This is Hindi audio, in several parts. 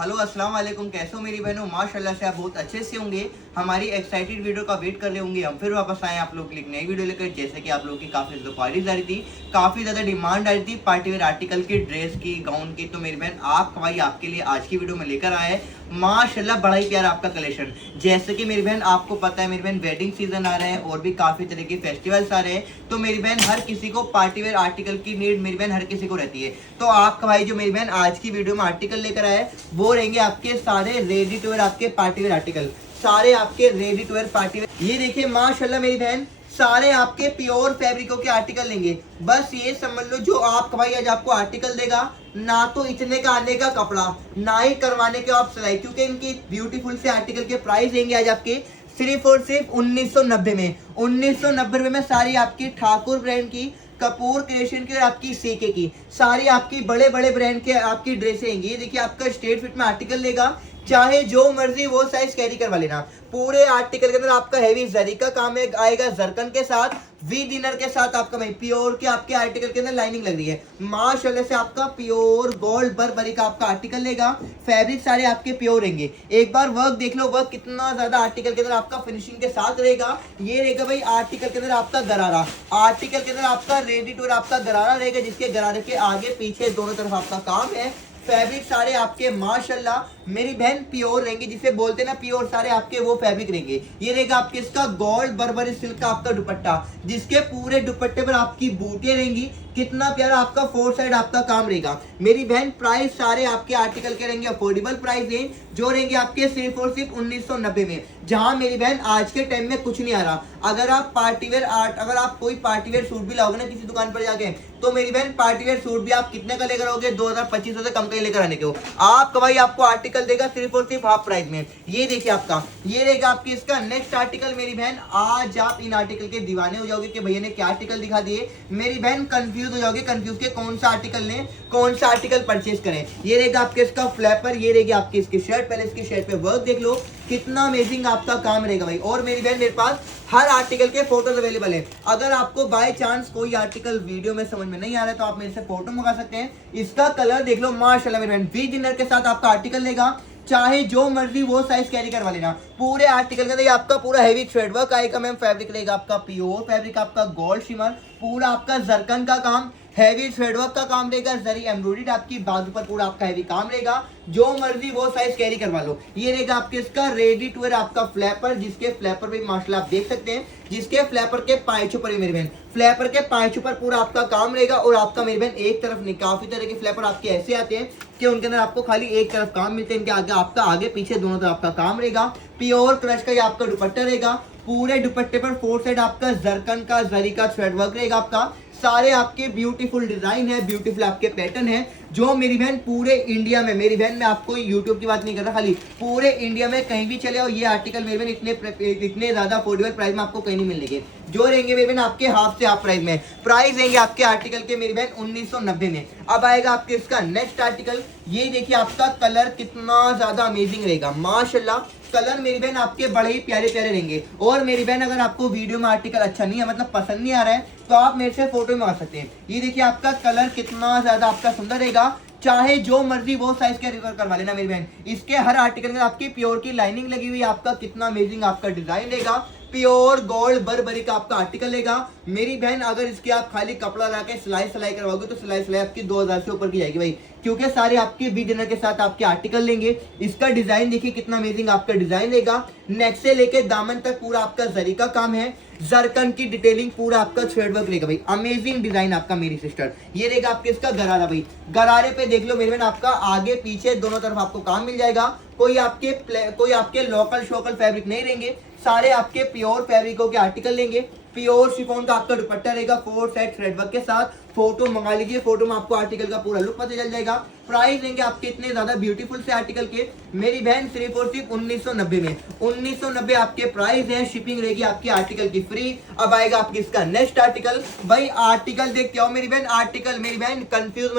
हेलो अस्सलाम वालेकुम, कैसे हो मेरी बहनों। माशाल्लाह से आप बहुत अच्छे से होंगे। हमारी एक्साइटेड वीडियो का वेट कर रहे होंगे। हम फिर वापस आए आप लोग के लिए एक नई वीडियो लेकर। जैसे कि आप लोगों की काफ़ी ज़्यादा क्वारीज आ रही थी, काफ़ी ज़्यादा डिमांड आ रही थी पार्टी वेयर आर्टिकल की, ड्रेस की, गाउन की। तो मेरी बहन आप भाई आपके लिए आज की वीडियो में लेकर आए हैं माशाल्लाह बड़ा ही प्यारा आपका कलेक्शन। जैसे कि मेरी बहन आपको पता है मेरी बहन वेडिंग सीजन आ रहे हैं और भी काफ़ी तरह के फेस्टिवल्स आ रहे हैं। तो मेरी बहन हर किसी को पार्टी वेयर आर्टिकल की नीड मेरी बहन हर किसी को रहती है। तो आपका भाई जो मेरी बहन आज की वीडियो में आर्टिकल लेकर आए वो रहेंगे आपके सारे रेडी टू वेयर आपके पार्टी वेयर आर्टिकल, सारे आपके ready to wear party wear. ये देखिए माशाल्लाह मेरी बहन सारे आपके प्योर फैब्रिकों के आर्टिकल लेंगे। बस ये समझ लो जो आपका भाई आज आपको आर्टिकल देगा ना तो इतने का आने का कपड़ा ना ही करवाने के आप सिलाई, क्योंकि इनकी ब्यूटीफुल से आर्टिकल के प्राइस देंगे आज आपके सिर्फ और सिर्फ 1990 में। 1990 में सारी आपकी ठाकुर ब्रांड की, कपूर क्रिएशन की और आपकी सीके की सारी आपकी बड़े बड़े ब्रांड के आपकी ड्रेसें आएंगी। ये देखिए आपका स्ट्रेट फिट में आर्टिकल लेगा, चाहे जो मर्जी वो साइज कैरी करवा लेना। पूरे आर्टिकल के अंदर आपका हैवी जरी का काम आएगा, जरकन के साथ, वी डिनर के साथ। आपका भाई प्योर के आपके आर्टिकल के अंदर लाइनिंग लग रही है माशाल्लाह से। आपका प्योर गोल्ड बर्बरी का आपका आर्टिकल लेगा, फैब्रिक सारे आपके प्योर रहेंगे। एक बार वर्क देख लो, वर्क कितना ज्यादा आर्टिकल के अंदर आपका फिनिशिंग के साथ रहेगा। ये रहेगा भाई आर्टिकल के अंदर आपका गरारा, आर्टिकल के अंदर आपका रेडी टू वेयर आपका गरारा रहेगा, जिसके गरारे के आगे पीछे दोनों तरफ आपका काम है। फैब्रिक सारे आपके माशाल्लाह मेरी बहन प्योर रहेंगे, जिसे बोलते ना प्योर, सारे आपके वो फैब्रिक रहेंगे। ये रहेगा आपके इसका गोल्ड बर्बरी सिल्क का आपका दुपट्टा, जिसके पूरे दुपट्टे पर आपकी बूटियां रहेंगी। कितना प्यारा आपका फोर साइड आपका काम रहेगा मेरी बहन। प्राइस सारे आपके आर्टिकल के रहेंगे अफोर्डेबल प्राइस है, जो रहेंगे आपके सिर्फ और सिर्फ 1990 में। जहां मेरी बहन आज के टाइम में कुछ नहीं आ रहा। अगर आप पार्टीवेयर अगर आप कोई पार्टीवेयर सूट भी लाओगे ना किसी दुकान पर जाके, तो मेरी बहन पार्टीवेयर सूट भी आप कितने का लेकर आओगे, 2000-2500 से कम का लेकर आने के हो। आपका भाई आपको आर्टिकल देगा सिर्फ और सिर्फ हाफ प्राइस में। ये देखिए आपका, ये रहेगा आपकी इसका नेक्स्ट आर्टिकल मेरी बहन। आज आप इन आर्टिकल के दीवाने हो जाओगे कि भैया ने क्या आर्टिकल दिखा दिए। मेरी बहन कंफ्यूज हो जाओगे, कंफ्यूज के कौन सा आर्टिकल लें, कौन सा आर्टिकल परचेज करें। ये रहेगा आपके इसका फ्लैपर, ये रहेगी आपकी इसकी शर्ट। पहले इसकी शर्ट पे वर्क देख लो, कितना अमेजिंग आपका काम रहेगा भाई। और मेरी बहन मेरे पास हर आर्टिकल के फोटोज अवेलेबल है। अगर आपको बाय चांस कोई आर्टिकल वीडियो में समझ में नहीं आ रहा है तो आप मेरे से फोटो मंगा सकते हैं। इसका कलर देख लो माशाल्लाह मेरी बहन, वी डिनर के साथ आपका आर्टिकल लेगा, चाहे जो मर्जी वो साइज कैरी करवा लेना। पूरे आर्टिकल के अंदर आपका पूरा हैवी थ्रेड वर्क आएगा मैम। फैब्रिक रहेगा आपका प्योर फैब्रिक, आपका गोल्ड शिमर, पूरा आपका जरकन का काम, हैवी थ्रेड वर्क का काम रहेगा, जरी एम्ब्रॉयडरी आपकी बाजू पर पूरा आपका हैवी काम रहेगा। जो मर्जी वो साइज कैरी करवा लो। ये रहेगा आपके इसका रेडी टू वेयर आपका फ्लैपर, जिसके फ्लैपर भी माशाल्लाह आप देख सकते हैं, जिसके फ्लैपर के पांचों पर मेरी बहन, फ्लैपर के पांचों पर पूरा आपका काम रहेगा। और आपका मेरी बहन एक तरफ नहीं, काफी तरह के फ्लैपर आपके ऐसे आते हैं कि उनके अंदर आपको खाली एक तरफ काम मिलते हैं। इनके आगे आपका आगे पीछे दोनों तरफ आपका काम रहेगा। प्योर क्रश का ये आपका दुपट्टा रहेगा, पूरे दुपट्टे पर फोर साइड आपका जरकन का जरी का थ्रेड वर्क रहेगा। आपका सारे आपके ब्यूटीफुल डिजाइन है, ब्यूटीफुल आपके पैटर्न है, जो मेरी बहन पूरे इंडिया में, मेरी बहन मैं आपको यूट्यूब की बात नहीं कर रहा, खाली पूरे इंडिया में कहीं भी चले और ये आर्टिकल मेरी बहन इतने ज्यादा अफोर्डेबल प्राइस में आपको कहीं नहीं मिलेंगे। जो रहेंगे मेरी बहन आपके हाफ से हाफ प्राइस में। प्राइस रहेंगे आपके आर्टिकल के मेरी बहन 1990 में। अब आएगा आपके इसका नेक्स्ट आर्टिकल। ये देखिए आपका कलर कितना ज्यादा अमेजिंग रहेगा माशाल्लाह। कलर मेरी बहन आपके बड़े ही प्यारे प्यारे रहेंगे। और मेरी बहन अगर आपको वीडियो में आर्टिकल अच्छा नहीं है, मतलब पसंद नहीं आ रहा है, तो आप मेरे से फोटो में आ सकते हैं। ये देखिए आपका कलर कितना ज्यादा आपका सुंदर रहेगा, चाहे जो मर्जी वो साइज के रिवर करवा लेना मेरी बहन। इसके हर आर्टिकल में आपकी प्योर की लाइनिंग लगी हुई है। आपका कितना अमेजिंग आपका डिजाइन रहेगा, प्योर गोल्ड बर्बरी का आपका आर्टिकल लेगा मेरी बहन। अगर इसके आप खाली कपड़ा लाके सिलाई करवाओगे तो सिलाई आपकी 2000 से ऊपर की जाएगी भाई, क्योंकि सारे आपके वी डिनर के साथ आपके आर्टिकल लेंगे। इसका डिजाइन देखिए कितना अमेजिंग आपका डिजाइन रहेगा। नेक से लेके दामन तक पूरा आपका जरी का काम है, जरकन की डिटेलिंग, पूरा आपका थ्रेड वर्क रहेगा भाई। अमेजिंग डिजाइन आपका मेरी सिस्टर। ये रहेगा आपके इसका गरारा भाई, गरारे पे देख लो मेरे बहन आपका आगे पीछे दोनों तरफ आपको काम मिल जाएगा। कोई आपके लोकल शोकल फैब्रिक नहीं रहेंगे, सारे आपके प्योर फैब्रिकों के आर्टिकल लेंगे। प्योर शिफॉन का आपका दुपट्टा रहेगा फोर साइड थ्रेड वर्क के साथ। फोटो मंगा लीजिए, फोटो में आपको आर्टिकल का पूरा लुक पता चल जाएगा। प्राइस देंगे आपके इतने ज्यादा ब्यूटीफुल से आर्टिकल के मेरी बहन सिर्फ और सिर्फ 1990 में। 1990 आपके प्राइस है, शिपिंग रहेगी आपकी आर्टिकल की फ्री। अब आएगा आपकी इसका नेक्स्ट आर्टिकल। भाई आर्टिकल देख के आओ मेरी बहन, आर्टिकल मेरी बहन कंफ्यूज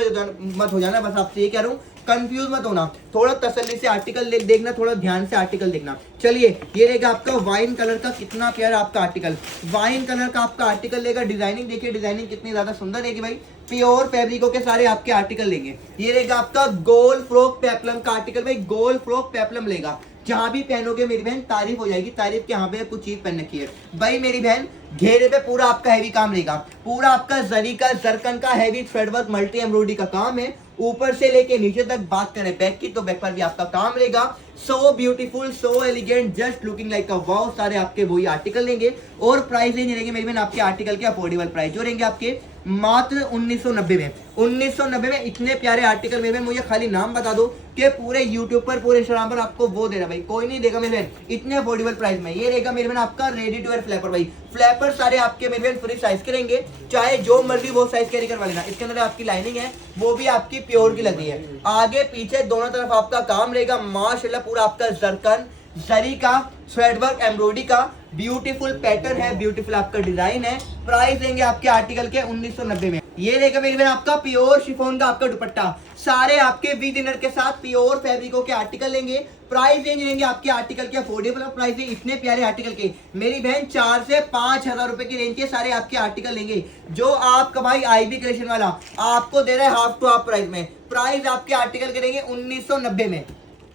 मत हो जाना, बस आपसे ये कह रहा हूँ कंफ्यूज मत होना, थोड़ा तसल्ली से आर्टिकल देखना, थोड़ा ध्यान से आर्टिकल देखना। चलिए ये रहेगा आपका वाइन कलर का, कितना प्यारा आपका आर्टिकल, वाइन कलर का आपका आर्टिकल लेगा। डिजाइनिंग देखिए, डिजाइनिंग कितनी ज्यादा सुंदर रहेगी भाई, प्योर फैब्रिकों के सारे आपके आर्टिकल लेंगे। ये रहेगा आपका गोल फ्रॉक पेप्लम का आर्टिकल भाई, गोल फ्रॉक पेप्लम लेगा, जहां भी पहनोगे मेरी बहन तारीफ हो जाएगी, तारीफ के यहाँ पे कुछ चीज पहन रखी है भाई मेरी बहन। घेरे पे पूरा आपका हैवी काम रहेगा, पूरा आपका जरी का जरकन का हैवी थ्रेडवर्क मल्टी एम्ब्रॉयडरी का काम है, ऊपर से लेके नीचे तक। बात करें बैक की तो बैक पर भी आपका काम रहेगा। So beautiful, so elegant, just looking like a wow, सारे आपके वही आर्टिकल लेंगे। और प्राइस रेंज रहेंगे मेरी बहन आपके आर्टिकल के अफोर्डेबल प्राइस जो रहेंगे आपके मात्र 1990 में। 1990 में इतने प्यारे आर्टिकल मेरे बहन, मुझे खाली नाम बता दो कि पूरे यूट्यूब पर, पूरे इंस्टाग्राम पर आपको वो दे रहा भाई, कोई नहीं देगा मेरे बहन इतने अफोर्डेबल प्राइस में। ये रहेगा मेरे बहन आपका रेडी टू वेयर फ्लैपर भाई, फ्लैपर सारे आपके मेरे बहन फ्री साइज के रहेंगे, चाहे जो मर्जी वो साइज कैरी करवा लेना। इसके अंदर आपकी लाइनिंग है वो भी आपकी प्योर की लगी है, आगे पीछे दोनों तरफ आपका काम रहेगा माशाल्लाह, पूरा आपका जरकन जरी का थ्रेडवर्क एम्ब्रॉयडरी का ब्यूटीफुल पैटर्न है, ब्यूटीफुल आपका डिजाइन है। प्राइस देंगे आपके आर्टिकल के 1990 में। ये रहेगा मेरी बहन आपका प्योर शिफॉन का आपका दुपट्टा, सारे आपके विद इनर के साथ प्योर फैब्रिकों के आर्टिकल लेंगे। प्राइस रेंज लेंगे आपके आर्टिकल के अफोर्डेबल प्राइस है, इतने प्यारे आर्टिकल के मेरी बहन 4 से 5,000 रुपए की रेंज के सारे आपके आर्टिकल लेंगे। जो आपका भाई आईबी कलेक्शन वाला आपको दे रहा है हाफ टू हाफ प्राइस में, प्राइस आपके आर्टिकल करेंगे 1990 में,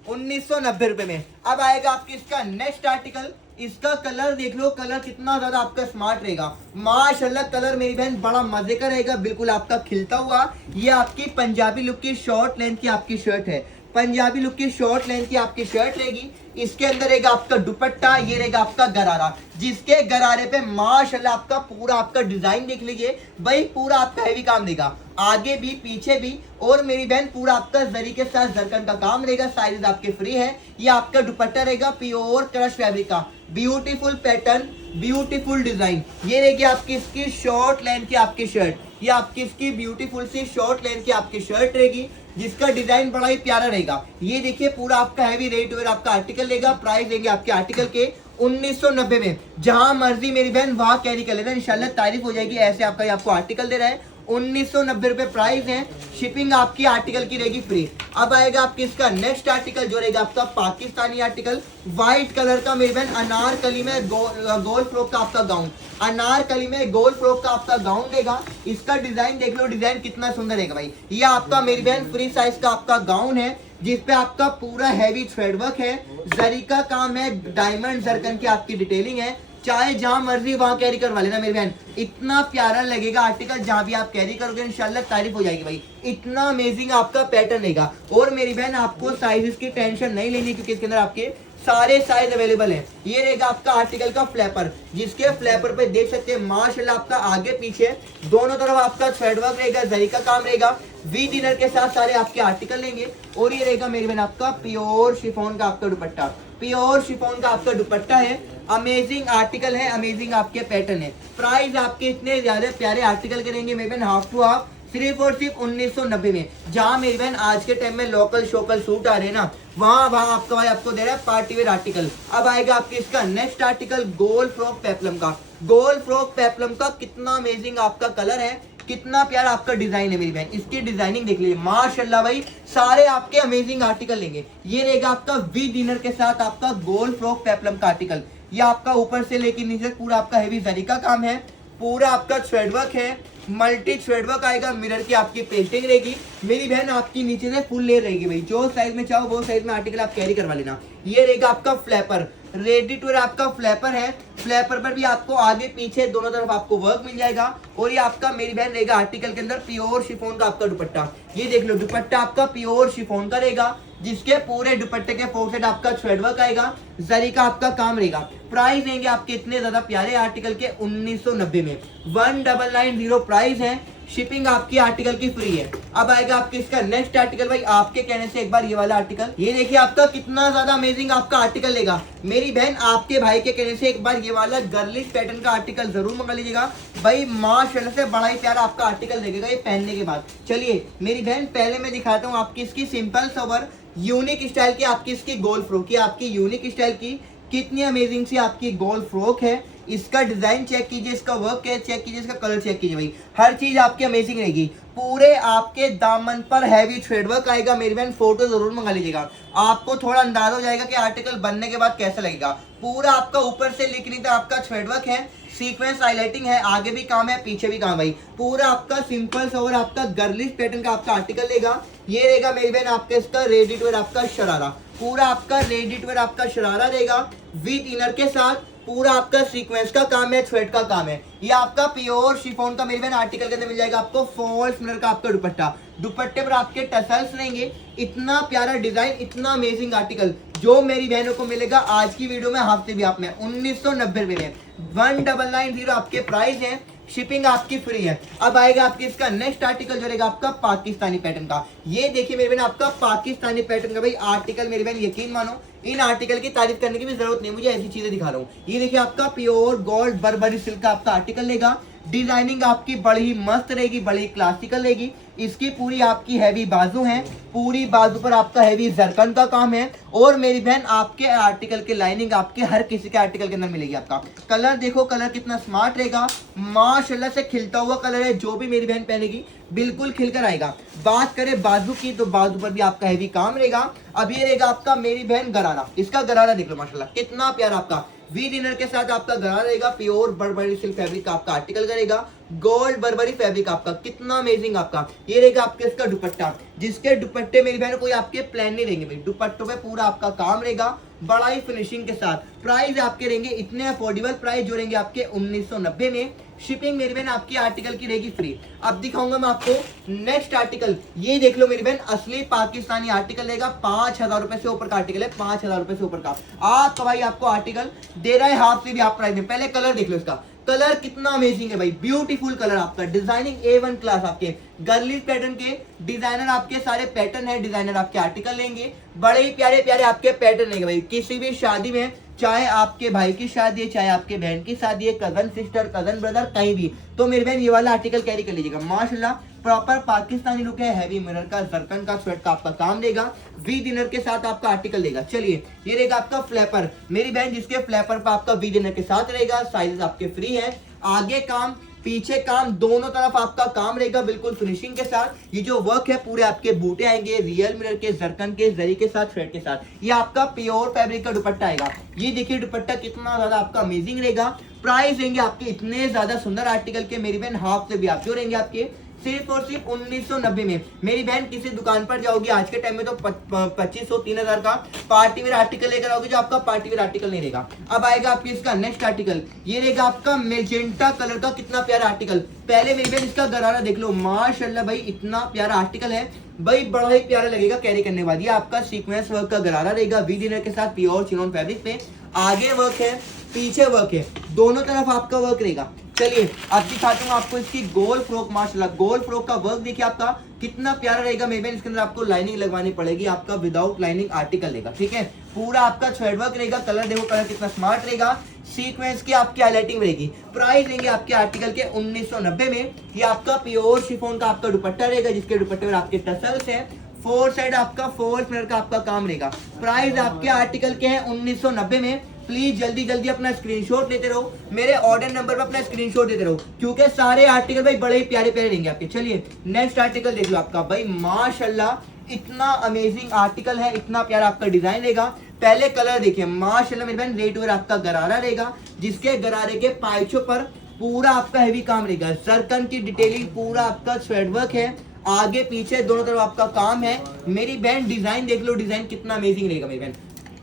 1990 रुपए में। अब आएगा आपकी इसका नेक्स्ट आर्टिकल, इसका कलर देख लो, कलर कितना ज्यादा आपका स्मार्ट रहेगा माशाल्लाह। कलर मेरी बहन बड़ा मजे का रहेगा, बिल्कुल आपका खिलता हुआ। ये आपकी पंजाबी लुक की शॉर्ट लेंथ की आपकी शर्ट है, पंजाबी लुक की शॉर्ट लेंथ की आपकी शर्ट रहेगी। इसके अंदर रहेगा आपका दुपट्टा, ये रहेगा आपका गरारा, जिसके गरारे पे माशाल्लाह आपका पूरा आपका डिजाइन देख लीजिए भाई, पूरा आपका हैवी काम रहेगा, आगे भी पीछे भी। और मेरी बहन पूरा आपका जरी के साथ जरकन का काम रहेगा, साइज आपके फ्री है। ये आपका दुपट्टा रहेगा प्योर क्रश फैब्रिक का, ब्यूटीफुल पैटर्न, ब्यूटीफुल डिजाइन। ये रहेगी आपकी इसकी शॉर्ट लेंथ की आपकी शर्ट, ये आपकी इसकी ब्यूटीफुल सी शॉर्ट लेंथ की आपकी शर्ट रहेगी, जिसका डिजाइन बड़ा ही प्यारा रहेगा। ये देखिए पूरा आपका हैवी रेट वेयर आपका आर्टिकल लेगा। प्राइस देंगे आपके आर्टिकल के 1990 में, जहां मर्जी मेरी बहन वहां कैरी कर लेना, इंशाल्लाह तारीफ हो जाएगी। ऐसे आपका आपको आर्टिकल दे रहा है, 1990 रुपए प्राइस है, शिपिंग आपकी आर्टिकल की रहेगी फ्री। अब आएगा आपकी इसका नेक्स्ट आर्टिकल जो रहेगा आपका पाकिस्तानी आर्टिकल, व्हाइट कलर का मेरी बहन अनारकली में गोल फ्रॉक का आपका गाउन, अनारकली में गोल फ्रॉक का आपका गाउन देगा। इसका डिजाइन देख लो, डिजाइन कितना सुंदर रहेगा भाई। ये आपका मेरी बहन फ्री साइज का आपका गाउन है, जिसपे आपका पूरा हैवी थ्रेडवर्क है, जरी का काम है, डायमंड जरकन की आपकी डिटेलिंग है। चाहे जहां मर्जी वहां कैरी करवा लेना मेरी बहन, इतना प्यारा लगेगा आर्टिकल, जहां भी आप कैरी करोगे इंशाल्लाह तारीफ हो जाएगी भाई, इतना अमेजिंग आपका पैटर्न रहेगा। और मेरी बहन आपको साइजेस की टेंशन नहीं लेनी, क्योंकि इसके अंदर आपके सारे साइज अवेलेबल है। ये रहेगा आपका आर्टिकल का फ्लैपर, जिसके फ्लैपर पे देख सकते हैं माशाल्लाह आपका आगे पीछे दोनों तरफ आपका थ्रेडवर्क रहेगा, जरी का काम रहेगा, वी डिनर के साथ सारे आपके आर्टिकल लेंगे। और ये रहेगा मेरी बहन आपका प्योर शिफॉन का आपका दुपट्टा, प्योर शिफॉन का आपका दुपट्टा है, अमेजिंग आर्टिकल है, अमेजिंग आपके पैटर्न है। प्राइस आपके इतने ज्यादा प्यारे आर्टिकल करेंगे मेरी बहन हाफ टू हाफ सिर्फ और सिर्फ 1990 में। जहां मेरी बहन आज के टाइम में लोकल शोकल सूट आ रहे हैं ना, वहां आपका भाई आपको दे रहा है पार्टी वेयर आर्टिकल। अब आएगा आपके इसका नेक्स्ट आर्टिकल गोल फ्रॉक पेप्लम का, गोल फ्रॉक पेप्लम का कितना अमेजिंग आपका कलर है, कितना प्यारा आपका डिजाइन है मेरी बहन। इसकी डिजाइनिंग देख लीजिए माशाल्लाह भाई, सारे आपके अमेजिंग आर्टिकल लेंगे। ये रहेगा आपका वी डिनर के साथ आपका गोल फ्रॉक पेप्लम का आर्टिकल। ये आपका ऊपर से लेके नीचे पूरा आपका हैवी जरी का काम है, पूरा आपका थ्रेडवर्क है, मल्टी थ्रेडवर्क आएगा, मिरर की आपकी पेंटिंग रहेगी मेरी बहन, आपकी नीचे से फुल लेयर रहेगी भाई, जो साइज में चाहो वो साइज में आर्टिकल आप कैरी करवा लेना। ये रहेगा आपका फ्लैपर, रेडी टू वेयर आपका फ्लैपर है, फ्लैपर पर भी आपको आगे पीछे दोनों तरफ आपको वर्क मिल जाएगा। और ये आपका मेरी बहन रहेगा आर्टिकल के अंदर प्योर शिफॉन का आपका दुपट्टा। ये देख लो दुपट्टा आपका प्योर शिफॉन का रहेगा, जिसके पूरे दुपट्टे के फोर साइड आपका थ्रेडवर्क आएगा, जरी का आपका काम रहेगा। प्राइस देंगे आपके इतने ज्यादा प्यारे आर्टिकल के 1990 में, 1990 प्राइस है, शिपिंग आपकी आर्टिकल की फ्री है। अब आएगा आपके इसका नेक्स्ट आर्टिकल भाई, आपके कहने से एक बार ये वाला आर्टिकल, ये देखिए आपका कितना ज्यादा अमेजिंग आपका आर्टिकल लेगा मेरी बहन, आपके भाई के कहने से एक बार ये वाला गर्लिश पैटर्न का आर्टिकल जरूर मंगा लीजिएगा भाई, माशाल्लाह से बड़ा ही प्यारा आपका आर्टिकल देगा ये पहनने के बाद। चलिए मेरी बहन पहले मैं दिखाता हूँ आपकी इसकी सिंपल सोबर यूनिक स्टाइल की आपकी इसकी गोल फ्रॉक की, आपकी यूनिक स्टाइल की कितनी अमेजिंग सी आपकी गोल फ्रॉक है। इसका डिजाइन चेक कीजिए, इसका वर्क चेक कीजिए, इसका कलर चेक कीजिए भाई, हर चीज आपकी अमेजिंग रहेगी। पूरे आपके दामन पर हैवी थ्रेड वर्क आएगा मेरी बहन, फोटो जरूर मंगा लीजिएगा, आपको थोड़ा अंदाजा हो जाएगा कि आर्टिकल बनने के बाद कैसा लगेगा। पूरा आपका ऊपर से लेकर नीचे आपका थ्रेड वर्क है, सीक्वेंस हाईलाइटिंग है, आगे भी काम है पीछे भी काम भाई। पूरा आपका सिंपल सा और आपका गर्लिश पैटर्न का आपका आर्टिकल लेगा। ये रहेगा मेरी बहन आपका इसका रेडी टू वेयर आपका शरारा, पूरा आपका रेडी टू वेयर आपका शरारा रहेगा विद इनर के साथ। पूरा आपका सीक्वेंस का काम है, थ्रेड का काम है। ये आपका प्योर शिफॉन का मेरी बहन आर्टिकल के अंदर मिल जाएगा आपको फॉल्स मिरर का आपका दुपट्टा, दुपट्टे पर आपके टसल्स रहेंगे। इतना प्यारा डिजाइन, इतना अमेजिंग आर्टिकल जो मेरी बहनों को मिलेगा आज की वीडियो में हफ्ते भी आप में 1990 रुपए में 1990 आपके प्राइस है, शिपिंग आपकी फ्री है। अब आएगा आपकी इसका नेक्स्ट आर्टिकल जो रहेगा आपका पाकिस्तानी पैटर्न का। ये देखिए मेरी बहन आपका पाकिस्तानी पैटर्न का भाई आर्टिकल मेरी बहन, यकीन मानो इन आर्टिकल की तारीफ करने की भी जरूरत नहीं, मुझे ऐसी चीजें दिखा रहा हूँ। ये देखिए आपका प्योर गोल्ड बर्बरी सिल्क का आपका आर्टिकल लेगा, डिजाइनिंग आपकी बड़ी मस्त रहेगी, बड़ी क्लासिकल रहेगी। इसकी पूरी आपकी हैवी बाजू है, पूरी बाजू पर आपका हैवी जरकन का काम है। और मेरी बहन आपके आर्टिकल के लाइनिंग आपके हर किसी के आर्टिकल के अंदर मिलेगी। आपका कलर देखो, कलर कितना स्मार्ट रहेगा, माशाल्लाह से खिलता हुआ कलर है, जो भी मेरी बहन पहनेगी बिल्कुल खिलकर आएगा। बात करें बाजू की तो बाजू पर भी आपका हैवी काम रहेगा। अब ये रहेगा आपका मेरी बहन गरारा, इसका गरारा देख लो माशाल्लाह कितना प्यारा आपका वी डिनर के साथ आपका गरारा रहेगा। प्योर बर्बरी सिल्क फैब्रिक का आपका आर्टिकल करेगा, गोल्ड बर्बरी फैब्रिक आपका कितना अमेजिंग आपका। ये रहेगा आपके इसका दुपट्टा, जिसके दुपट्टे मेरी बहन कोई आपके प्लान नहीं रहेंगे भाई, दुपट्टों पे पूरा आपका काम रहेगा बड़ा ही फिनिशिंग के साथ। प्राइस आपके रहेंगे इतने अफोर्डेबल प्राइस जो रहेंगे आपके 1990 में। शिपिंग मेरी बहन आपकी आर्टिकल की रहेगी फ्री। अब दिखाऊंगा मैं आपको नेक्स्ट आर्टिकल, ये देख लो मेरी बहन असली पाकिस्तानी आर्टिकल रहेगा। 5,000 रुपए से ऊपर का आर्टिकल है, 5,000 रुपए से ऊपर का आपका भाई आपको आर्टिकल दे रहा है हाफ से भी आप प्राइस में। पहले कलर देख लो, इसका कलर कितना अमेजिंग है भाई, ब्यूटीफुल कलर आपका, डिजाइनिंग A1 क्लास आपके गर्ली पैटर्न के डिजाइनर आपके सारे पैटर्न है, डिजाइनर आपके आर्टिकल लेंगे, बड़े ही प्यारे प्यारे आपके पैटर्न लेंगे भाई। किसी भी शादी में, चाहे आपके भाई की शादी है, चाहे आपके बहन की शादी है, कजन सिस्टर कजन ब्रदर कहीं भी, तो मेरी बहन ये वाला आर्टिकल कैरी कर लीजिएगा। माशाल्लाह प्रॉपर पाकिस्तानी लुक है, हैवी मिरर का जरकन का स्वेट का आपका काम देगा, वी डिनर के साथ आपका आर्टिकल देगा। चलिए ये रहेगा आपका फ्लैपर मेरी बहन, जिसके फ्लैपर पर आपका वी डिनर के साथ रहेगा, साइजेस आपके फ्री है, आगे काम पीछे काम दोनों तरफ आपका काम रहेगा बिल्कुल फिनिशिंग के साथ। ये जो वर्क है पूरे आपके बूटे आएंगे रियल मिरर के, जरकन के, जरी के साथ, थ्रेड के साथ। ये आपका प्योर फैब्रिक का दुपट्टा आएगा। ये देखिए दुपट्टा कितना ज्यादा आपका अमेजिंग रहेगा। प्राइस देंगे आपके इतने ज्यादा सुंदर आर्टिकल के मेरी बहन हाफ से भी आप जो रहेंगे आपके सिर्फ और सिर्फ 1990 में। मेरी बहन किसी दुकान पर जाओगी आज के टाइम में तो 2500 3000 का पार्टी वेयर आर्टिकल लेकर आओगे, जो आपका पार्टी वेयर आर्टिकल नहीं रहेगा। अब आएगा आपके इसका नेक्स्ट आर्टिकल, ये रहेगा आपका मेजेंटा कलर का कितना प्यारा आर्टिकल। पहले मेरी बहन इसका गरारा देख लो, माशाल्लाह भाई इतना प्यारा आर्टिकल है भाई, बड़ा ही प्यारा लगेगा कैरी करने के बाद। ये आपका सीक्वेंस वर्क का गरारा रहेगा वी डिनर के साथ, प्योर चिनॉन फैब्रिक पे, आगे वर्क है पीछे वर्क है, दोनों तरफ आपका वर्क रहेगा। चलिए अब दिखाता हूँ आपको इसकी गोल फ्रॉक, माशाल्लाह गोल फ्रॉक का वर्क देखिए आपका कितना प्यारा रहेगा मेरे बहन। इसके अंदर आपको लाइनिंग लगवानी पड़ेगी, आपका विदाउट लाइनिंग आर्टिकल रहेगा, ठीक है। पूरा आपका थ्रेड वर्क रहेगा, कलर देखो कलर कितना स्मार्ट रहेगा, सीक्वेंस की आपकी हाईलाइटिंग रहेगी। प्राइस देंगे आपके आर्टिकल के 1990 में। ये आपका प्योर शिफॉन का आपका दुपट्टा रहेगा, जिसके दुपट्टे में आपके टसल्स है, फोर साइड आपका फॉल्स मिरर का आपका काम रहेगा। प्राइस आपके आर्टिकल के हैं 1990 में। प्लीज जल्दी जल्दी अपना स्क्रीनशॉट लेते रहो, मेरे ऑर्डर नंबर पर अपना स्क्रीनशॉट देते रहो, क्योंकि सारे आर्टिकल भाई बड़े ही प्यारे प्यारे रहेंगे आपके। चलिए नेक्स्ट आर्टिकल देख लो आपका भाई, माशाल्लाह इतना अमेजिंग आर्टिकल है, इतना प्यारा आपका डिजाइन रहेगा। पहले कलर देखिए माशाल्लाह मेरे बहन, रेड वेयर आपका गरारा रहेगा, जिसके गरारे के पाइचों पर पूरा आपका हैवी काम रहेगा, जरकन की डिटेलिंग, पूरा आपका थ्रेड वर्क है, आगे पीछे दोनों तरफ आपका काम है। मेरी बहन डिजाइन देख लो, डिजाइन कितना अमेजिंग रहेगा मेरी बहन।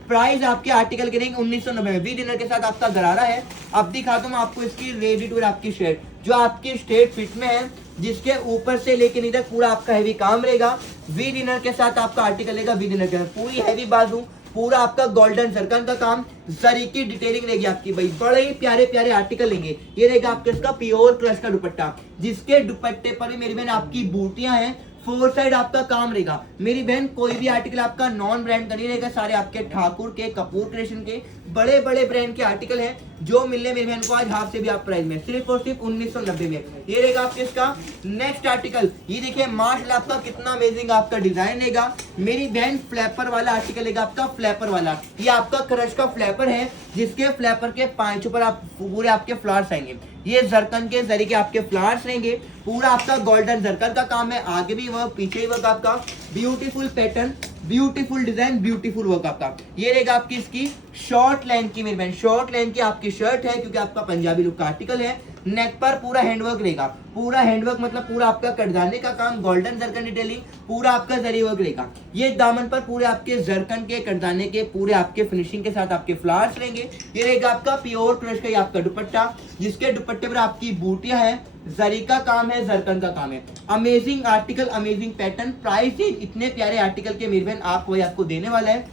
प्राइस आपके आर्टिकल के रहेंगे 1990 में, वी डिनर के साथ आपका गरारा है। अब दिखाता हूँ आपको इसकी रेडी टू वेयर आपकी शर्ट, जो आपकी स्ट्रेट फिट में है, जिसके ऊपर से लेके नीचे पूरा आपका हैवी काम रहेगा, वी डिनर के साथ आपका आर्टिकल रहेगा। वी डिनर के साथ पूरी हैवी बाजू, पूरा आपका गोल्डन जरकन का काम, जरी की डिटेलिंग रहेगी आपकी भाई, बड़े ही प्यारे प्यारे आर्टिकल लेंगे। ये रहेगा आपके इसका प्योर क्रश का दुपट्टा, जिसके दुपट्टे पर भी मेरी बहन आपकी बूटियां हैं, फोर साइड आपका काम रहेगा। मेरी बहन कोई भी आर्टिकल आपका नॉन ब्रांड का नहीं रहेगा, सारे आपके ठाकुर के, कपूर क्रिएशन के बड़े बड़े ब्रांड के आर्टिकल हैं जो मिलने मेरी बहन को आज हाफ से भी आप प्राइस में, सिर्फ और सिर्फ 1990 में। ये रहेगा आपके इसका नेक्स्ट आर्टिकल। ये देखिए माशाल्लाह आपका कितना अमेजिंग आपका डिजाइन रहेगा मेरी बहन। फ्लैपर वाला आर्टिकल रहेगा आपका, फ्लैपर वाला। ये आपका क्रश का फ्लैपर है जिसके फ्लैपर के पांचों पर आप पूरे आपके फ्लावर्स आएंगे। ये जरकन के जरिए के आपके फ्लावर्स रहेंगे। पूरा आपका गोल्डन जरकन का काम है, आगे भी वर्क पीछे भी वर्क आपका। Beautiful pattern, beautiful design, beautiful work आपका। ये रहेगा आपकी इसकी शॉर्ट लेंथ की मेरी बहन, शॉर्ट लेंथ की आपकी शर्ट है क्योंकि आपका पंजाबी लुक का आर्टिकल है। नेक पर पूरा हैंडवर्क रहेगा, पूरा हैंडवर्क मतलब पूरा आपका कटदाने का काम, गोल्डन जरकन डिटेलिंग, पूरा आपका जरी वर्क रहेगा। ये दामन पर पूरे आपके जरकन के कटदाने के पूरे आपके फिनिशिंग के साथ आपके फ्लावर्स रहेंगे। ये रहेगा आपका प्योर क्रश का आपका दुपट्टा जिसके दुपट्टे पर आपकी बूटियां हैं, जरी का काम है, जरकन का काम है। Amazing article, amazing pattern. Price इतने प्यारे आर्टिकल के मेरी बहन आपको देने वाला है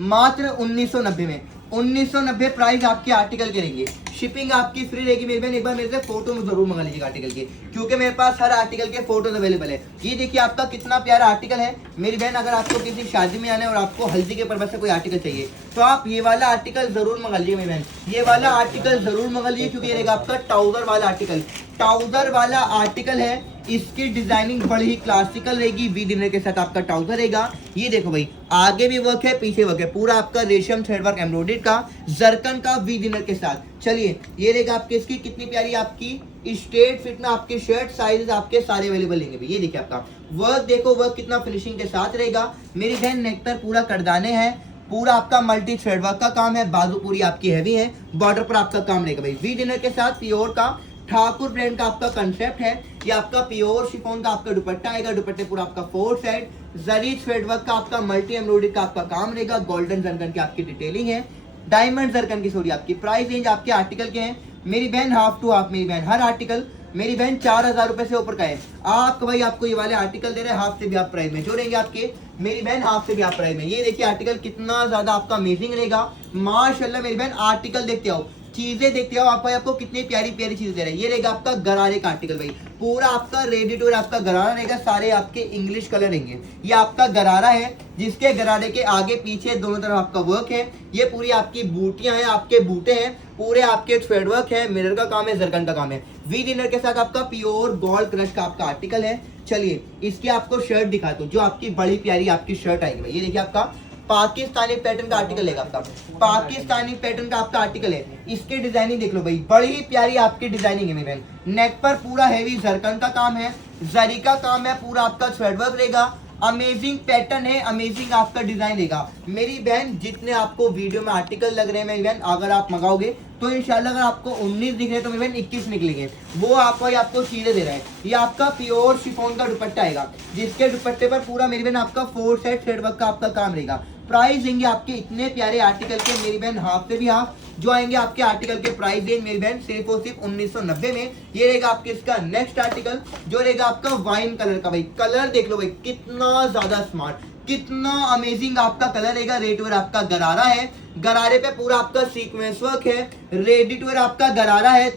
मात्र 1990 में। 1990 प्राइस आपके आर्टिकल के रहेंगे। शिपिंग आपकी फ्री रहेगी मेरी बहन। एक बार मेरे से फोटो में जरूर मंगा लीजिएगा आर्टिकल के, क्योंकि मेरे पास हर आर्टिकल के फोटोज अवेलेबल है। ये देखिए आपका कितना प्यारा आर्टिकल है मेरी बहन। अगर आपको किसी शादी में आना है और आपको हल्दी के पर्पज से कोई आर्टिकल चाहिए तो आप ये वाला आर्टिकल जरूर मंगा लीजिए मेरी बहन। ये वाला आर्टिकल जरूर मंगा लीजिए क्योंकि ये रहेगा आपका ट्राउजर वाला आर्टिकल। ट्राउजर वाला आर्टिकल है, इसकी डिजाइनिंग बड़ी ही क्लासिकल रहेगी। वी डिनर के साथ आपका ट्राउजर रहेगा। ये देखो भाई, आगे भी वर्क है, पीछे वर्क है, पूरा आपका रेशम थ्रेड वर्क एम्ब्रॉयडरी का, जरकन का, वी डिनर के साथ। चलिए ये रहेगा आपके इसकी कितनी प्यारी आपकी स्ट्रेट फिट में आपके शर्ट साइज आपके सारे अवेलेबल लेंगे। ये देखिए आपका वर्क, देखो वर्क कितना फिनिशिंग के साथ रहेगा मेरी बहन। नेक पर पूरा करदाने हैं, पूरा आपका मल्टी थ्रेड वर्क का काम है, बाजू पूरी आपकी हैवी है, बॉर्डर पर आपका काम रहेगा भाई। वी डिनर के साथ प्योर का ठाकुर ब्रांड का आपका कंसेप्ट है। ये आपका प्योर शिफॉन का आपका दुपट्टा आएगा। दुपट्टे पूरा आपका फोर साइड जरी थ्रेड वर्क का आपका मल्टी एम्ब्रॉयडरी का आपका काम रहेगा। गोल्डन जरकन की आपकी डिटेलिंग है, डायमंड जरकन की सॉरी आपकी। प्राइस रेंज आपके आर्टिकल के हैं मेरी बहन हाफ टू हाफ। मेरी बहन हर आर्टिकल मेरी बहन 4000 रुपए से ऊपर का है। आप भाई आपको ये वाले आर्टिकल दे रहे हैं हाफ से भी आप प्राइस में, जो रहेंगे आपके मेरी बहन हाफ से भी आप प्राइस में। ये देखिए आर्टिकल कितना ज्यादा आपका अमेजिंग रहेगा माशाल्लाह मेरी बहन। आर्टिकल देखते आओ, चीजें देखते हो आपको कितनी प्यारी प्यारी चीजें दे रहे हैं। ये रहेगा आपका गरारे का आर्टिकल भाई, पूरा आपका रेडी टू वेयर आपका गरारा रहेगा। सारे आपके इंग्लिश कलर रहेंगे। ये आपका गरारा है जिसके गरारे के आगे पीछे दोनों तरफ आपका वर्क है। ये पूरी आपकी बूटियां हैं, आपके बूटे हैं, पूरे आपके थ्रेड वर्क है, मिरर का काम है, जरकन का काम है। वी डिनर के साथ आपका प्योर गोल्ड क्रश का आपका आर्टिकल है। चलिए इसकी आपको शर्ट दिखाता हूँ, जो आपकी बड़ी प्यारी आपकी शर्ट आएगी भाई। ये देखिए आपका पाकिस्तानी पैटर्न का आर्टिकल लेगा आपका, पाकिस्तानी पैटर्न का आपका आर्टिकल है। इसकी डिजाइनिंग देख लो भाई, बड़ी ही प्यारी आपकी डिजाइनिंग है मेरी बहन। नेक पर पूरा हैवी जरकन का काम है, जरी का काम है, पूरा आपका थ्रेड वर्क रहेगा। अमेजिंग पैटर्न है, अमेजिंग आपका डिजाइन रहेगा मेरी बहन। जितने आपको वीडियो में आर्टिकल लग रहे हैं मेरी बहन, अगर आप मंगाओगे तो इंशाल्लाह अगर आपको 19 दिख रहे तो मेरी बहन 21 निकलेंगे। वो आपको चीजें दे रहा है। ये आपका प्योर शिफॉन का दुपट्टा आएगा जिसके दुपट्टे पर पूरा मेरी बहन आपका 4 साइड थ्रेड वर्क का आपका काम रहेगा। प्राइस देंगे आपके इतने प्यारे आर्टिकल के मेरी बहन हाफ से भी हाफ, जो आएंगे आपके आर्टिकल के प्राइस देंगे मेरी बहन सिर्फ और सिर्फ 1990 में। ये रहेगा आपके इसका नेक्स्ट आर्टिकल, जो रहेगा आपका वाइन कलर का भाई। कलर देख लो भाई, कितना ज्यादा स्मार्ट, कितना अमेजिंग आपका कलर रहेगा। रेड वेयर आपका गरारा है, गरारे पे पूरा आपका सीक्वेंस वर्क है। रेडी टू वेयर आपका गरारा है,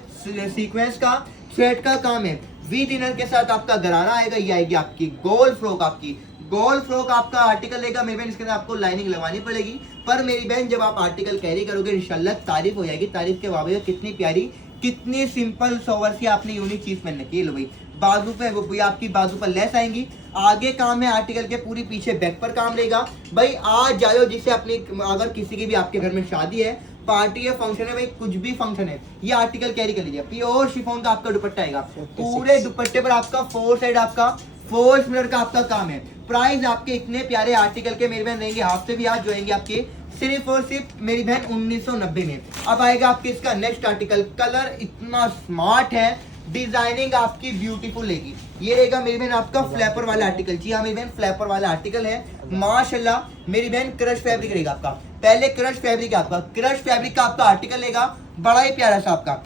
सीक्वेंस का थ्रेड का काम है। वी डिनर के साथ आपका गरारा आएगा। ये आएगी आपकी गोल फ्रॉक, आपकी गोल फ्रॉक आपका आर्टिकल लेगा मेरी बहन। इसके अंदर आपको लाइनिंग लगवानी पड़ेगी, पर मेरी बहन जब आप आर्टिकल कैरी करोगे इंशाल्लाह तारीफ हो जाएगी। तारीफ के बावजूद कितनी प्यारी, कितनी सिंपल सोवर सी आपने यूनिक चीज पहन रखी है। लो भाई बाजू पे वो आपकी बाजू पर लेस आएंगी, आगे काम है आर्टिकल के, पूरी पीछे बैक पर काम रहेगा भाई। आज जाओ जिससे अपनी, अगर किसी की भी आपके घर में शादी है, पार्टी है, फंक्शन है भाई, कुछ भी फंक्शन है, ये आर्टिकल कैरी कर लीजिए। प्योर शिफॉन का आपका दुपट्टा आएगा, पूरे दुपट्टे पर आपका 4 साइड आपका 4 मिरर का आपका काम है। प्राइस आपके इतने प्यारे आर्टिकल के मेरी बहन रहेंगे हाफ से भी हाथ, जो आएंगे आपके सिर्फ और सिर्फ मेरी बहन 1990 में। अब आएगा आपके इसका नेक्स्ट आर्टिकल। कलर इतना स्मार्ट है, डिजाइनिंग आपकी ब्यूटीफुल रहेगी। ये रहेगा मेरी बहन आपका फ्लैपर वाला आर्टिकल। जी हाँ मेरी बहन फ्लैपर वाला आर्टिकल है माशाल्लाह मेरी बहन। क्रश फैब्रिक रहेगा आपका, पहले क्रश फैब्रिक आपका, क्रश फैब्रिक का आपका आर्टिकल लेगा, बड़ा ही प्यारा सा आपका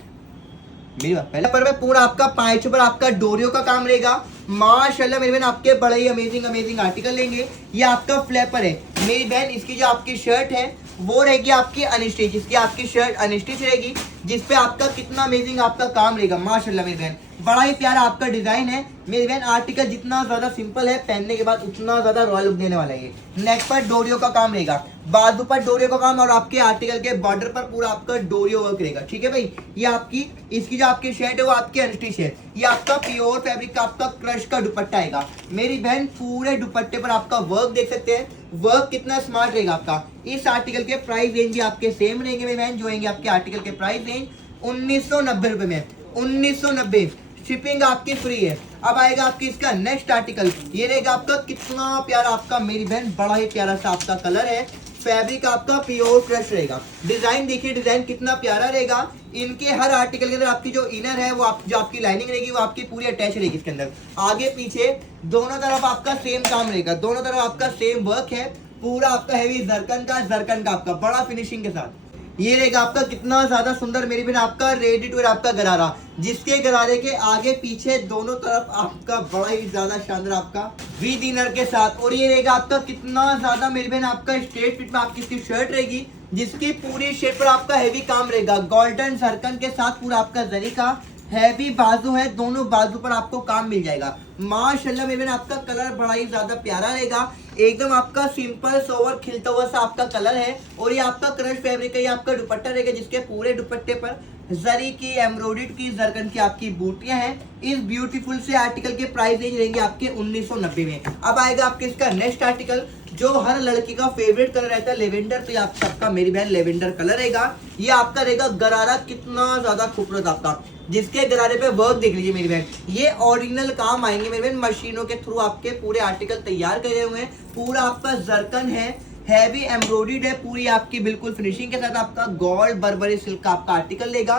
मेरी बात। पहले पर पूरा आपका पांच पर आपका डोरियो का काम रहेगा माशाल्लाह मेरी बहन। आपके बड़े ही अमेजिंग आर्टिकल लेंगे। ये आपका फ्लैपर है मेरी बहन। इसकी जो आपकी शर्ट है वो रहेगी आपकी अनस्टिच, इसकी आपकी शर्ट अनस्टिच रहेगी, जिसपे आपका कितना अमेजिंग आपका काम रहेगा माशाल्लाह मेरी बहन। बड़ा ही प्यारा आपका डिजाइन है मेरी बहन। आर्टिकल जितना ज्यादा सिंपल है, पहनने के बाद उतना ज्यादा रॉयल लुक देने वाला है। ये नेक पर डोरियो का काम रहेगा, बाजू पर डोरियो का काम और आपके आर्टिकल के बॉर्डर पर पूरा आपका डोरियो वर्क रहेगा। ठीक है भाई, ये आपकी इसकी जो आपकी शर्ट है वो आपकी अनस्टिच है। ये आपका प्योर फैब्रिक का आपका क्रश का दुपट्टा आएगा मेरी बहन। पूरे दुपट्टे पर आपका वर्क देख सकते हैं, वर्क कितना स्मार्ट रहेगा आपका। इस आर्टिकल के प्राइस रेंज भी आपके सेम रहेंगे मेरी बहन, जो रहेंगे आपके आर्टिकल के प्राइस रेंज 1990 रुपए में, 1990। शिपिंग आपकी फ्री है। अब आएगा आपकी इसका नेक्स्ट आर्टिकल, ये रहेगा आपका कितना प्यारा आपका मेरी बहन, बड़ा ही प्यारा सा आपका कलर है। फैब्रिक आपका प्योर क्रश रहेगा। डिजाइन देखिए, डिजाइन कितना प्यारा रहेगा। इनके हर आर्टिकल के अंदर आपकी जो इनर है वो जो आपकी लाइनिंग रहेगी वो आपकी पूरी अटैच रहेगी इसके अंदर। आगे पीछे दोनों तरफ आपका सेम काम रहेगा, दोनों तरफ आपका सेम वर्क है। पूरा आपका हैवी जरकन का आपका बड़ा फिनिशिंग के साथ ये रहेगा आपका कितना ज्यादा सुंदर मेरी बहन आपका रेडी टू वेयर आपका गरारा, जिसके गरारे के आगे पीछे दोनों तरफ आपका बड़ा ही ज्यादा शानदार आपका वी डिनर के साथ। और ये रहेगा आपका कितना ज्यादा मेरी बहन आपका स्ट्रेट फिट में आपकी इसकी शर्ट रहेगी, जिसकी पूरी शर्ट पर आपका हैवी काम रहेगा। गोल्डन सर्कन के साथ पूरा आपका जरी का हैवी बाजू है, दोनों बाजू पर आपको काम मिल जाएगा। माशाल्लाह मेरे बहन आपका कलर बड़ा ही ज्यादा प्यारा रहेगा, एकदम आपका सिंपल सोवर खिलता हुआ सा आपका कलर है। और ये आपका क्रश फैब्रिक है, ये आपका दुपट्टा रहेगा, जिसके पूरे दुपट्टे पर जरी की एम्ब्रॉयडरी की जरकन की आपकी बूटियां हैं। इस ब्यूटीफुल से आर्टिकल के प्राइस रेंज रहेंगे आपके 1990 में। अब आएगा आपके इसका नेक्स्ट आर्टिकल, जो हर लड़की का फेवरेट कलर रहता है लेवेंडर, तो ये आप सबका मेरी बहन लेवेंडर कलर रहेगा। ये आपका रहेगा गरारा कितना ज्यादा खूबसूरत आपका, जिसके गरारे पे वर्क देख लीजिए मेरी बहन, ये ओरिजिनल काम आएंगे मेरी बहन, मशीनों के थ्रू आपके पूरे आर्टिकल तैयार करे हुए हैं। पूरा आपका जरकन है, हैवी एम्ब्रॉयडर्ड है, पूरी आपकी बिल्कुल फिनिशिंग के साथ आपका गोल्ड बर्बरी सिल्क का आपका आर्टिकल लेगा।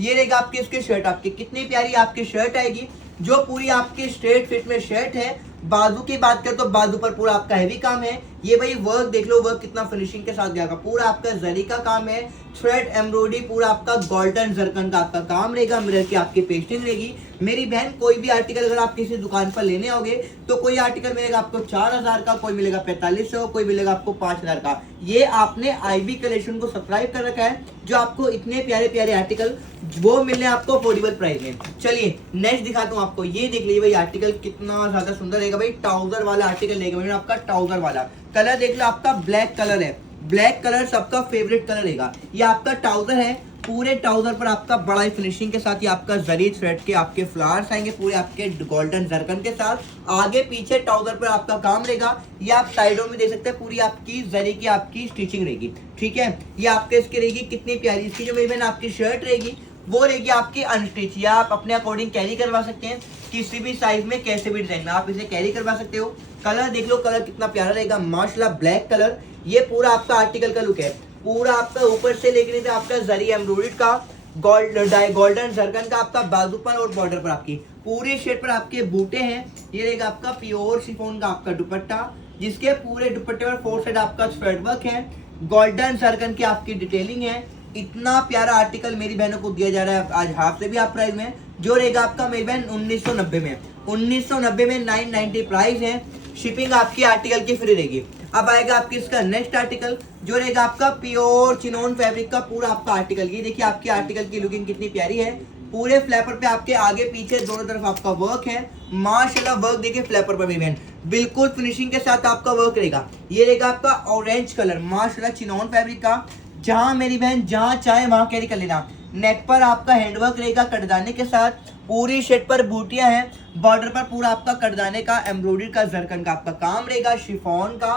ये रहेगा आपकी इसकी शर्ट, आपकी कितनी प्यारी आपकी शर्ट आएगी, जो पूरी आपकी स्ट्रेट फिट में शर्ट है। बाजू की बात करें तो बाजू पर पूरा आपका हैवी काम है। ये भाई वर्क देख लो, वर्क कितना फिनिशिंग के साथ जाएगा। पूरा आपका जरी का काम है, थ्रेड एम्ब्रॉयडरी, पूरा आपका गोल्डन जरकन का आपका काम रहेगा। मिरर की आपकी पेस्टिंग रहेगी मेरी बहन। कोई भी आर्टिकल अगर आप किसी दुकान पर लेने आओगे तो कोई आर्टिकल मिलेगा आपको 4000 का, कोई मिलेगा 4500, कोई मिलेगा आपको 5000 का। ये आपने आईबी कलेक्शन को सब्सक्राइब कर रखा है, जो आपको इतने प्यारे प्यारे आर्टिकल वो मिलने आपको अफोर्डेबल प्राइस में। चलिए नेक्स्ट दिखाता हूँ आपको, ये देख लीजिए भाई आर्टिकल कितना ज्यादा सुंदर रहेगा भाई। ट्राउजर वाला आर्टिकल रहेगा आपका, ट्राउजर वाला कलर देख लो आपका ब्लैक कलर है, ब्लैक कलर सबका फेवरेट कलर रहेगा। ये आपका ट्राउजर है, पूरे ट्राउजर पर आपका बड़ा ही फिनिशिंग के साथ ये आपका जरी थ्रेड के आपके फ्लावर्स आएंगे, पूरे आपके गोल्डन जरकन के साथ। आगे पीछे ट्राउजर पर आपका काम रहेगा। ये आप साइडों में देख सकते हैं, पूरी आपकी जरी की आपकी स्टिचिंग रहेगी। ठीक है, ये आपके इसकी रहेगी कितनी प्यारी, इसकी जो मेरी बहन आपकी शर्ट रहेगी वो रहेगी आपकी अनस्टिच, या आप अपने अकॉर्डिंग कैरी करवा सकते हैं, किसी भी साइज में कैसे भी डिजाइन में आप इसे कैरी करवा सकते हो। कलर देख लो, कलर कितना प्यारा रहेगा माशाल्लाह, ब्लैक कलर। ये पूरा आपका आर्टिकल का लुक है, पूरा आपका ऊपर से लेके नीचे आपका जरी एम्ब्रॉयडरी का गोल्डन जरकन का आपका बाजू पर और बॉर्डर पर आपकी पूरी शेड पर आपके बूटे हैं। ये रहेगा आपका प्योर शिफॉन का आपका दुपट्टा, जिसके पूरे दुपट्टे पर 4 साइड आपका थ्रेड वर्क है, गोल्डन जरकन की आपकी डिटेलिंग है। इतना प्यारा आर्टिकल मेरी बहनों को दिया जा रहा है आज हाफ से भी आप प्राइस में, जो रहेगा आपका मेरी बहन 1990 में, 1990 में 990 प्राइस है। शिपिंग आपकी आर्टिकल की फ्री रहेगी। अब आएगा आपकी इसका नेक्स्ट आर्टिकल, जो रहेगा आपका प्योर चिनोन फैब्रिक का पूरा आपका आर्टिकल। ये देखिए आपकी आर्टिकल की लुकिंग कितनी प्यारी है, पूरे फ्लैपर पे आपके आगे पीछे दोनों तरफ आपका वर्क है माशाल्लाह। वर्क देखिए फ्लैपर पर भी बिल्कुल फिनिशिंग के साथ आपका वर्क रहेगा। ये रहेगा आपका ऑरेंज कलर माशाल्लाह चिनोन फैब्रिक का, जहां मेरी बहन जहां चाहे वहां कैरी कर लेना। नेक पर आपका हैंडवर्क रहेगा कटदाने के साथ, पूरी शेड पर बूटियां हैं, बॉर्डर पर पूरा आपका कटदाने का एम्ब्रॉयडरी का जरकन का आपका काम रहेगा। शिफॉन का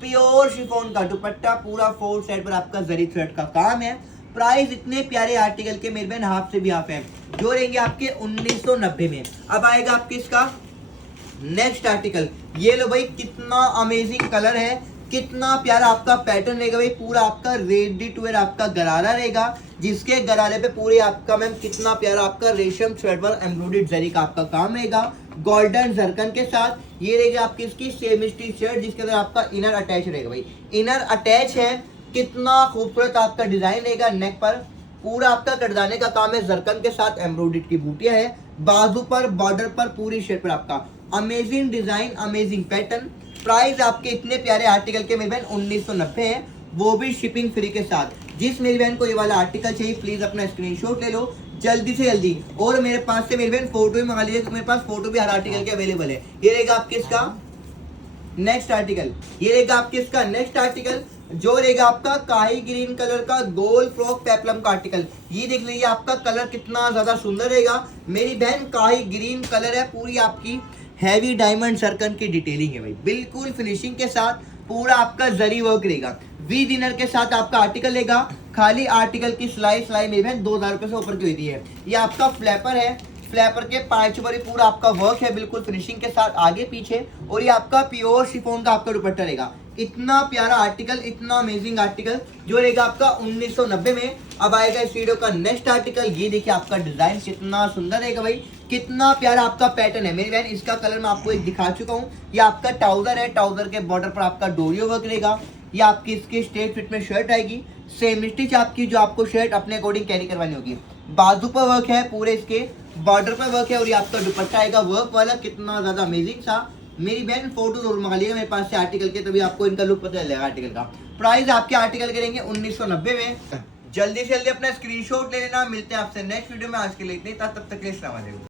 प्योर शिफॉन का दुपट्टा, पूरा 4 साइड पर आपका जरी थ्रेड का काम है। प्राइस इतने प्यारे आर्टिकल के मेरे बहन हाफ से भी हाफ है, जो रहेंगे आपके 1990 में। अब आएगा आपके इसका नेक्स्ट आर्टिकल, ये लो भाई कितना अमेजिंग कलर है, कितना प्यारा आपका पैटर्न रहेगा भाई। पूरा आपका रेडी टू वेयर आपका गरारा रहेगा, जिसके गरारे पे पूरे आपका मैम कितना प्यारा आपका रेशम थ्रेड वर्क एम्ब्रॉयडर्ड जरी का आपका काम रहेगा, गोल्डन जरकन के साथ। ये रहेगा आपकी इसकी सेम टी शर्ट, जिसके अंदर आपका इनर अटैच रहेगा भाई, इनर अटैच है। कितना खूबसूरत आपका डिजाइन रहेगा। नेक पर पूरा आपका कटदाने का काम है, जरकन के साथ एम्ब्रॉयडर्ड की बूटियां है, बाजू पर बॉर्डर पर पूरी शर्ट पर आपका amazing design, amazing pattern. Price आपके इतने प्यारे आर्टिकल के मेरी बहन 1990 है, वो भी शिपिंग फ्री के साथ। जिस मेरी बहन को ये वाला आर्टिकल चाहिए प्लीज अपना स्क्रीनशॉट ले लो जल्दी से जल्दी, और मेरे पास से मेरी बहन फोटो भी मंगा लीजिए, तो मेरे पास फोटो भी हर आर्टिकल के अवेलेबल है। ये रहेगा आपके इसका नेक्स्ट आर्टिकल ये रहेगा आपके इसका नेक्स्ट आर्टिकल, जो रहेगा आपका काही ग्रीन कलर का गोल फ्रॉक पेप्लम का आर्टिकल। ये देख लीजिए आपका कलर कितना ज्यादा सुंदर रहेगा मेरी बहन, काही ग्रीन कलर है, पूरी आपकी हैवी डायमंड सर्कल की डिटेलिंग है भाई, बिल्कुल फिनिशिंग के साथ, पूरा आपका जरी वर्क रहेगा। वी डिनर के साथ आपका आर्टिकल लेगा, खाली आर्टिकल की सिलाई मेरी बहन 2000 रुपए से ऊपर की हुई है। ये आपका फ्लैपर है, फ्लैपर के पांच पर पूरा आपका वर्क है बिल्कुल फिनिशिंग के साथ आगे पीछे, और ये आपका प्योर शिफॉन का आपका दुपट्टा रहेगा। इतना प्यारा आर्टिकल, इतना अमेजिंग आर्टिकल जो रहेगा आपका 1990 में। अब आएगा इस वीडियो का नेक्स्ट आर्टिकल, ये देखिए आपका डिजाइन कितना सुंदर रहेगा भाई, कितना प्यारा आपका पैटर्न है मेरी बहन। इसका कलर मैं आपको एक दिखा चुका हूँ। ये आपका ट्राउजर है, ट्राउजर के बॉर्डर पर आपका डोरियो वर्क रहेगा। ये आपकी इसकी स्ट्रेट फिट में शर्ट आएगी, सेम स्टिच आपकी, जो आपको शर्ट अपने अकॉर्डिंग कैरी करवानी होगी। बाजू पर वर्क है, पूरे इसके बॉर्डर पर वर्क है, और ये आपका दुपट्टा आएगा वर्क वाला, कितना ज्यादा अमेजिंग सा मेरी बहन। फोटो जरूर मंगा लिएगा मेरे पास से आर्टिकल के, तभी आपको इनका लुक पता चलेगा आर्टिकल का। प्राइस आपके आर्टिकल करेंगे 1990 में। जल्दी से जल्दी अपना स्क्रीनशॉट ले लेना। मिलते हैं आपसे नेक्स्ट वीडियो में, आज के लिए इतने, तब तक के लिए अस्सलाम वालेकुम।